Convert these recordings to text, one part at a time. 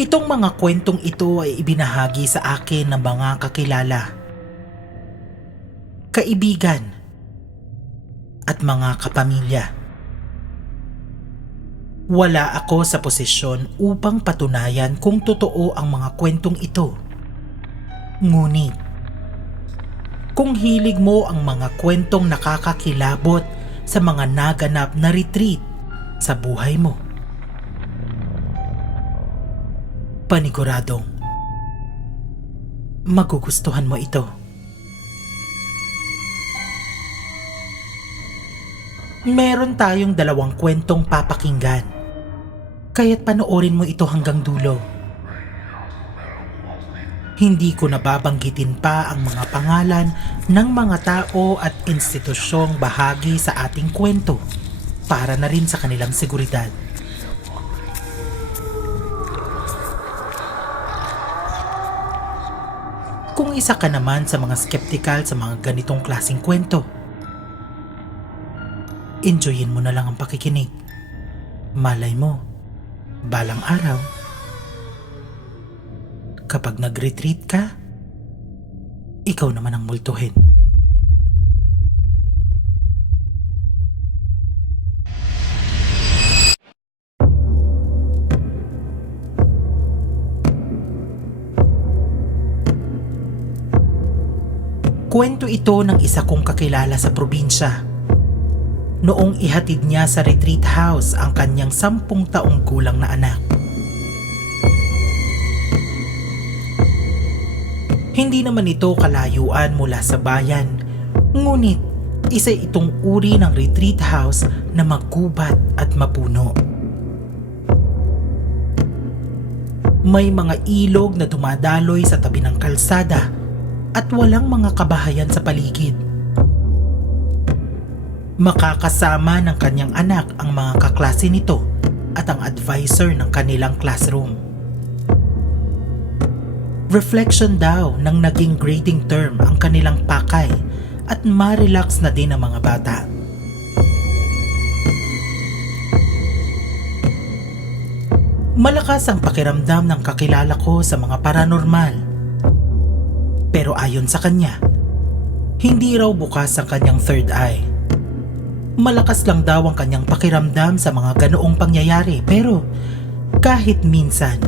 Itong mga kwentong ito ay ibinahagi sa akin ng mga kakilala, kaibigan, at mga kapamilya. Wala ako sa posisyon upang patunayan kung totoo ang mga kwentong ito. Ngunit, kung hilig mo ang mga kwentong nakakakilabot sa mga naganap na retreat sa buhay mo, paniguradong magugustuhan mo ito. Meron tayong 2 kwentong papakinggan, kaya't panoorin mo ito hanggang dulo. Hindi ko nababanggitin pa ang mga pangalan ng mga tao at institusyong bahagi sa ating kwento para na rin sa kanilang seguridad. Kung isa ka naman sa mga skeptical sa mga ganitong klaseng kwento, enjoyin mo na lang ang pakikinig. Malay mo, balang araw, kapag nag-retreat ka, ikaw naman ang multuhin. Kwento ito ng isa kong kakilala sa probinsya. Noong ihatid niya sa retreat house ang kanyang 10 taong gulang na anak. Hindi naman ito kalayuan mula sa bayan, ngunit isa itong uri ng retreat house na magubat at mapuno. May mga ilog na dumadaloy sa tabi ng kalsada at walang mga kabahayan sa paligid. Makakasama ng kanyang anak ang mga kaklase nito at ang advisor ng kanilang classroom. Reflection daw ng naging grading term ang kanilang pakay at ma-relax na din ang mga bata. Malakas ang pakiramdam ng kakilala ko sa mga paranormal. Pero ayon sa kanya, hindi raw bukas ang kanyang third eye. Malakas lang daw ang kanyang pakiramdam sa mga ganoong pangyayari, pero kahit minsan,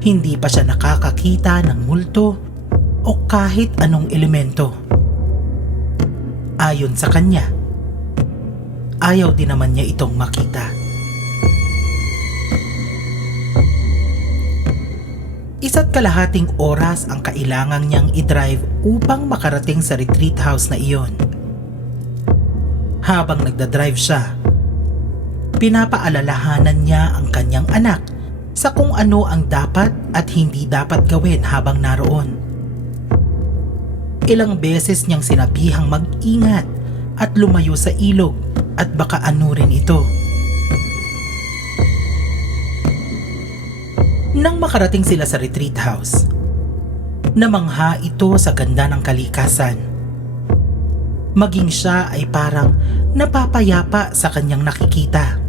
hindi pa siya nakakakita ng multo o kahit anong elemento. Ayon sa kanya, ayaw din naman niya itong makita. Isa't kalahating oras ang kailangan niyang i-drive upang makarating sa retreat house na iyon. Habang nagdadrive siya, pinapaalalahanan niya ang kanyang anak sa kung ano ang dapat at hindi dapat gawin habang naroon. Ilang beses niyang sinabihang mag-ingat at lumayo sa ilog at baka anurin ito. Nang makarating sila sa retreat house, namangha ito sa ganda ng kalikasan. Maging siya ay parang napapayapa sa kanyang nakikita.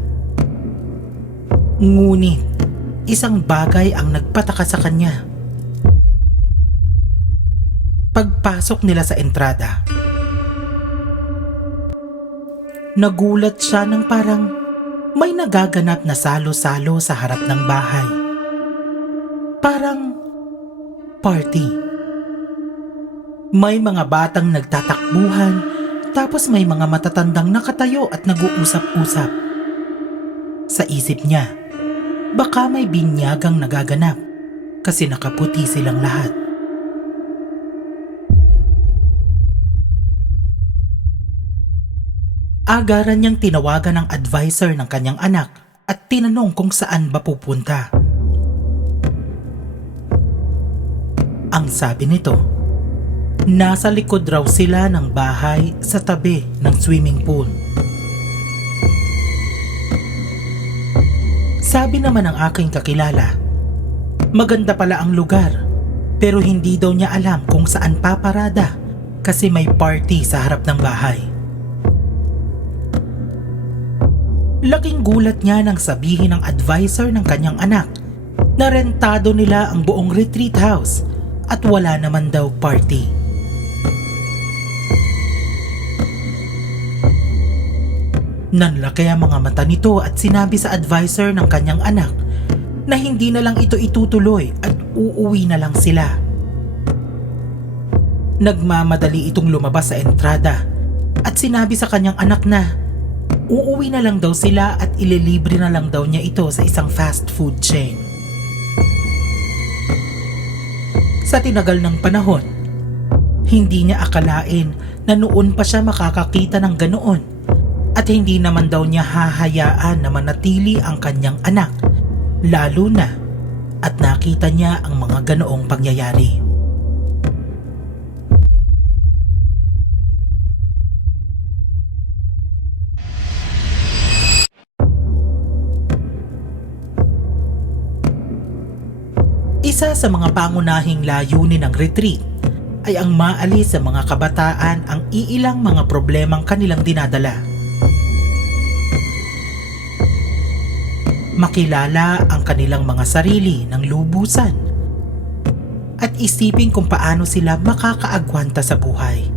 Ngunit, isang bagay ang nagpataka sa kanya. Pagpasok nila sa entrada, nagulat siya ng parang may nagaganap na salo-salo sa harap ng bahay. Parang party. May mga batang nagtatakbuhan, tapos may mga matatandang nakatayo at nag-uusap-usap. Sa isip niya, baka may binyagang nagaganap kasi nakaputi silang lahat. Agaran niyang tinawagan ang advisor ng kanyang anak at tinanong kung saan ba pupunta. Ang sabi nito, nasa likod raw sila ng bahay sa tabi ng swimming pool. Sabi naman ng aking kakilala, maganda pala ang lugar pero hindi daw niya alam kung saan paparada kasi may party sa harap ng bahay. Laking gulat niya nang sabihin ng advisor ng kanyang anak Narentado nila ang buong retreat house at wala naman daw party. Nanlaki ang mga mata nito at sinabi sa advisor ng kanyang anak na hindi na lang ito itutuloy at uuwi na lang sila. Nagmamadali itong lumabas sa entrada at sinabi sa kanyang anak na uuwi na lang daw sila at ililibre na lang daw niya ito sa isang fast food chain. Sa tinagal ng panahon, hindi niya akalain na noon pa siya makakakita ng ganoon at hindi naman daw niya hahayaan na manatili ang kanyang anak, lalo na at nakita niya ang mga ganoong pangyayari. Isa sa mga pangunahing layunin ng retreat ay ang maalis sa mga kabataan ang iilang mga problemang kanilang dinadala. Makilala ang kanilang mga sarili ng lubusan at isipin kung paano sila makakaagwanta sa buhay.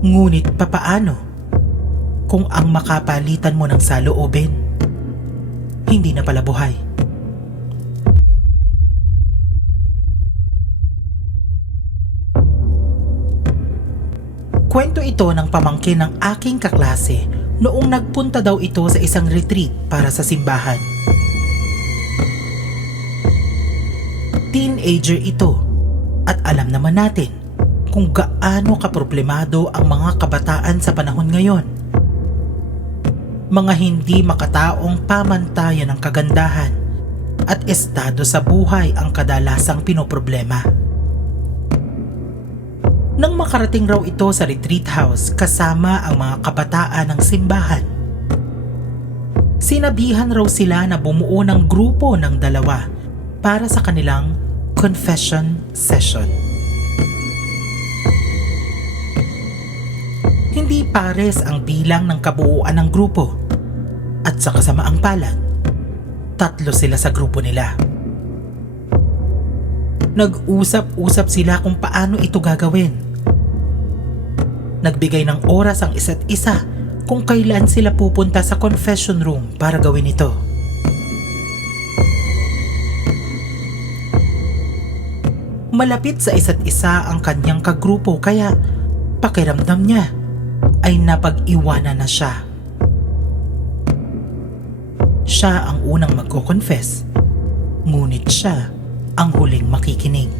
Ngunit papaano kung ang makapalitan mo ng saloobin hindi na pala buhay? Kwento ito ng pamangkin ng aking kaklase noong nagpunta daw ito sa isang retreat para sa simbahan. Teenager ito at alam naman natin kung gaano kaproblemado ang mga kabataan sa panahon ngayon. Mga hindi makataong pamantayan ng kagandahan at estado sa buhay ang kadalasang pinoproblema. Nang makarating raw ito sa retreat house kasama ang mga kabataan ng simbahan, sinabihan raw sila na bumuo ng grupo ng dalawa para sa kanilang confession session. Hindi pares ang bilang ng kabuuan ng grupo at sa kasamaang palad, 3 sila sa grupo nila. Nag-usap-usap sila kung paano ito gagawin. Nagbigay ng oras ang isa't isa kung kailan sila pupunta sa confession room para gawin ito. Malapit sa isa't isa ang kanyang kagrupo kaya pakiramdam niya ay napag-iwanan na siya. Siya ang unang magko-confess, ngunit siya ang huling makikinig.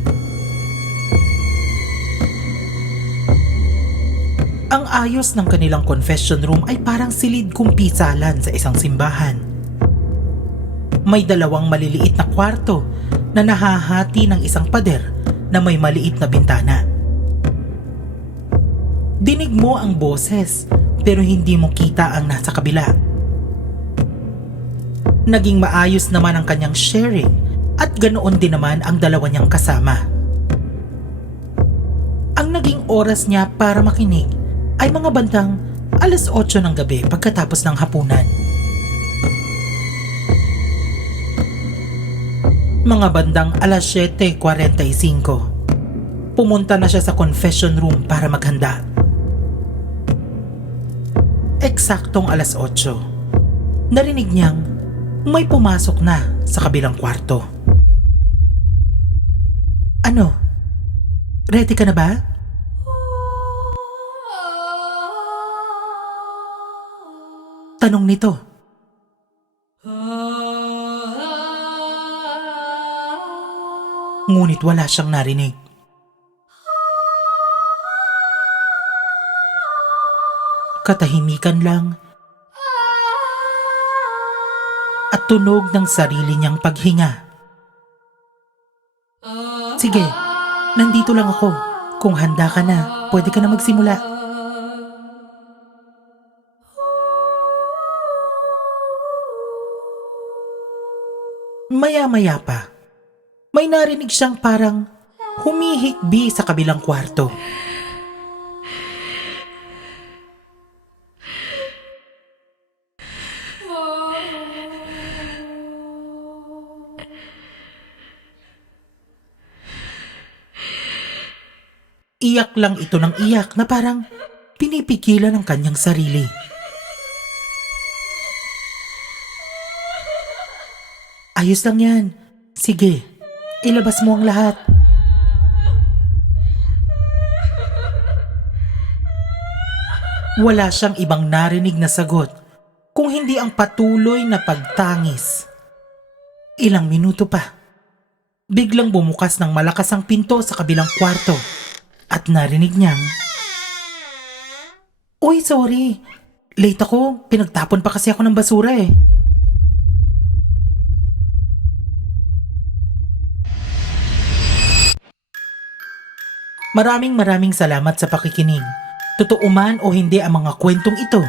Ang ayos ng kanilang confession room ay parang silid kung pisalan sa isang simbahan. May 2 maliliit na kwarto na nahahati ng isang pader na may maliit na bintana. Dinig mo ang boses pero hindi mo kita ang nasa kabila. Naging maayos naman ang kanyang sharing at ganoon din naman ang 2 niyang kasama. Ang naging oras niya para makinig ay mga bandang 8:00 ng gabi pagkatapos ng hapunan. Mga bandang 7:45, pumunta na siya sa confession room para maghanda. Eksaktong 8:00, narinig niyang may pumasok na sa kabilang kwarto. Ano? Ready ka na ba? Tanong nito. Ngunit wala siyang narinig. Katahimikan lang at tunog ng sarili niyang paghinga. Sige, nandito lang ako. Kung handa ka na, pwede ka na magsimula. Maya-maya pa, may narinig siyang parang humihikbi sa kabilang kwarto. Iyak lang ito ng iyak na parang pinipigilan ang kanyang sarili. Ayos lang yan. Sige, ilabas mo ang lahat. Wala siyang ibang narinig na sagot kung hindi ang patuloy na pagtangis. Ilang minuto pa. Biglang bumukas ng malakas ang pinto sa kabilang kwarto at narinig niyang, "Uy, sorry. Late ako. Pinagtapon pa kasi ako ng basura eh." Maraming salamat sa pakikinig. Totoo man o hindi ang mga kwentong ito,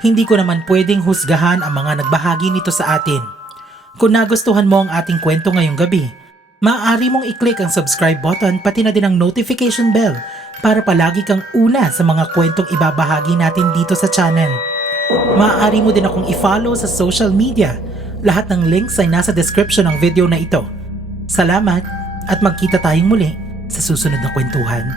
hindi ko naman pwedeng husgahan ang mga nagbahagi nito sa atin. Kung nagustuhan mo ang ating kwento ngayong gabi, maaari mong i-click ang subscribe button pati na din ang notification bell para palagi kang una sa mga kwentong ibabahagi natin dito sa channel. Maaari mo din akong i-follow sa social media. Lahat ng links ay nasa description ng video na ito. Salamat at magkita tayong muli sa susunod na kwentuhan.